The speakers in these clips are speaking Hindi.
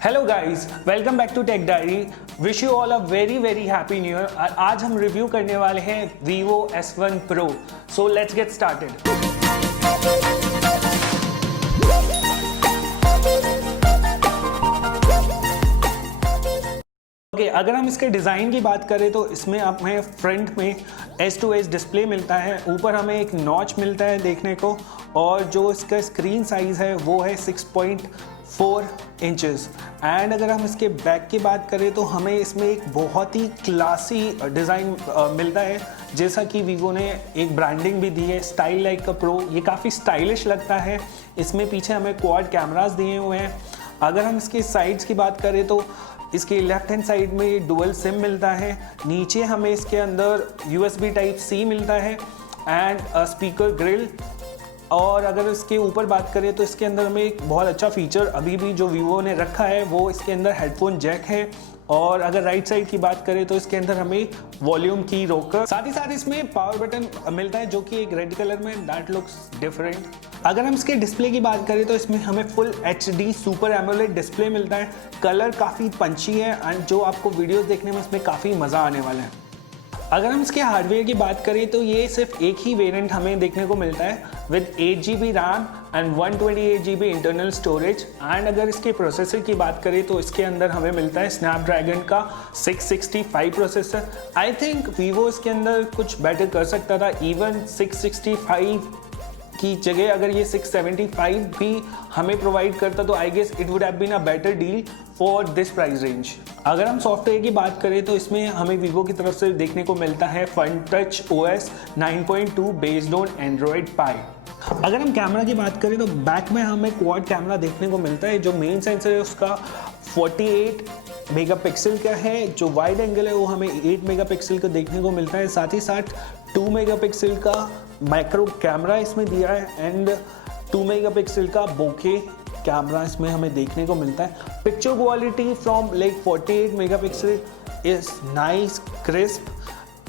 Hello guys, welcome back to take diary. Wish you all a very happy new year. आज हम रिव्यू करने वाले हैं Vivo S1 Pro। So let's get started. अगर हम इसके डिज़ाइन की बात करें तो इसमें हमें फ्रंट में एज टू एज डिस्प्ले मिलता है, ऊपर हमें एक नॉच मिलता है देखने को, और जो इसका स्क्रीन साइज़ है वो है 6.4 इंचेस। एंड अगर हम इसके बैक की बात करें तो हमें इसमें एक बहुत ही क्लासी डिज़ाइन मिलता है, जैसा कि वीवो ने एक ब्रांडिंग भी दी है, स्टाइल लाइक अ प्रो। ये काफ़ी स्टाइलिश लगता है। इसमें पीछे हमें क्वाड कैमरास दिए हुए हैं। अगर हम इसके साइड्स की बात करें तो इसके लेफ्ट हैंड साइड में डुअल सिम मिलता है, नीचे हमें इसके अंदर USB टाइप C मिलता है एंड स्पीकर ग्रिल। और अगर इसके ऊपर बात करें तो इसके अंदर हमें एक बहुत अच्छा फीचर अभी भी जो वीवो ने रखा है वो इसके अंदर हेडफोन जैक है। और अगर राइट साइड की बात करें तो इसके अंदर हमें वॉल्यूम की रोकर, साथ ही साथ इसमें पावर बटन मिलता है जो कि एक रेड कलर में, दैट लुक्स डिफरेंट। अगर हम इसके डिस्प्ले की बात करें तो इसमें हमें full HD super AMOLED display मिलता है। कलर काफ़ी पंची है एंड जो आपको वीडियोस देखने में इसमें काफ़ी मज़ा आने वाला है। अगर हम इसके हार्डवेयर की बात करें तो ये सिर्फ एक ही वेरिएंट हमें देखने को मिलता है with 8GB RAM and 128GB internal storage. And अगर इसके प्रोसेसर की बात करें तो इसके अंदर हमें मिलता है स्नैपड्रैगन का 665 प्रोसेसर। आई थिंक वीवो इसके अंदर कुछ बेटर कर सकता था। इवन 665 की जगह अगर ये 675 भी हमें प्रोवाइड करता तो I guess it would have been a better deal for this price range. अगर हम सॉफ्टवेयर की बात करें तो इसमें हमें वीवो की तरफ से देखने को मिलता है fun touch OS 9.2 based on android pie. अगर हम कैमरा की बात करें तो बैक में हमें क्वाड कैमरा देखने को मिलता है। जो मेन सेंसर है उसका 48 मेगापिक्सल का है, जो वाइड एंगल है वो हमें 8 मेगापिक्सल का देखने को मिलता है। साथ ही साथ 2 मेगापिक्सल का माइक्रो कैमरा इसमें दिया है एंड 2 मेगापिक्सल का बोके कैमरा इसमें हमें देखने को मिलता है। Picture quality from like 48 megapixel is nice crisp.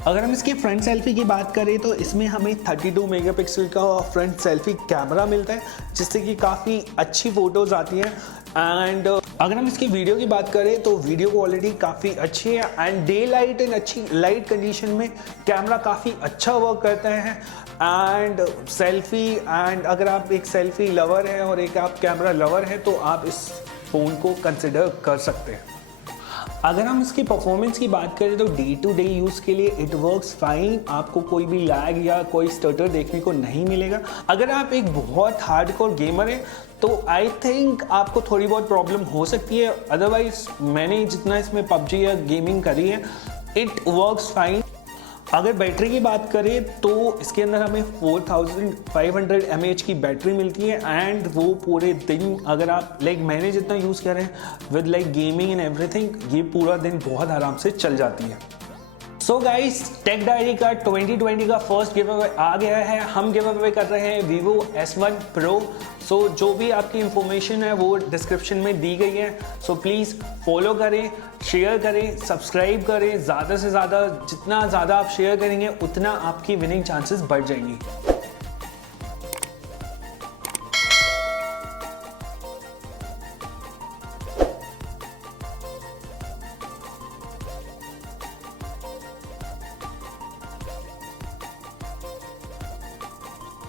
अगर हम इसके फ्रंट सेल्फी की बात करें तो इसमें हमें 32 मेगापिक्सल का फ्रंट सेल्फी कैमरा मिलता है, जिससे कि काफ़ी अच्छी फ़ोटोज़ आती हैं। एंड अगर हम इसकी वीडियो की बात करें तो वीडियो क्वालिटी काफ़ी अच्छी है एंड डे लाइट एंड अच्छी लाइट कंडीशन में कैमरा काफ़ी अच्छा वर्क करता है। एंड सेल्फी, एंड अगर आप एक सेल्फी लवर हैं और एक आप कैमरा लवर हैं तो आप इस फ़ोन को कंसिडर कर सकते हैं। अगर हम इसकी परफॉर्मेंस की बात करें तो डे टू डे यूज़ के लिए इट वर्क्स फाइन। आपको कोई भी लैग या कोई स्टटर देखने को नहीं मिलेगा। अगर आप एक बहुत हार्डकोर गेमर हैं तो आई थिंक आपको थोड़ी बहुत प्रॉब्लम हो सकती है। अदरवाइज मैंने जितना इसमें PUBG या गेमिंग करी है, इट वर्क्स फाइन। अगर बैटरी की बात करें तो इसके अंदर हमें 4500 mAh की बैटरी मिलती है एंड वो पूरे दिन, अगर आप लाइक मैंने जितना यूज़ किया है with like gaming and everything, ये पूरा दिन बहुत आराम से चल जाती है। सो गाइस, टेक डायरी का 2020 का फर्स्ट गिव अवे आ गया है। हम गिव अवे कर रहे हैं Vivo S1 Pro। सो जो भी आपकी इंफॉर्मेशन है वो डिस्क्रिप्शन में दी गई है। सो प्लीज़ फॉलो करें, शेयर करें, सब्सक्राइब करें। ज़्यादा से ज़्यादा, जितना ज़्यादा आप शेयर करेंगे उतना आपकी विनिंग चांसेस बढ़ जाएंगी।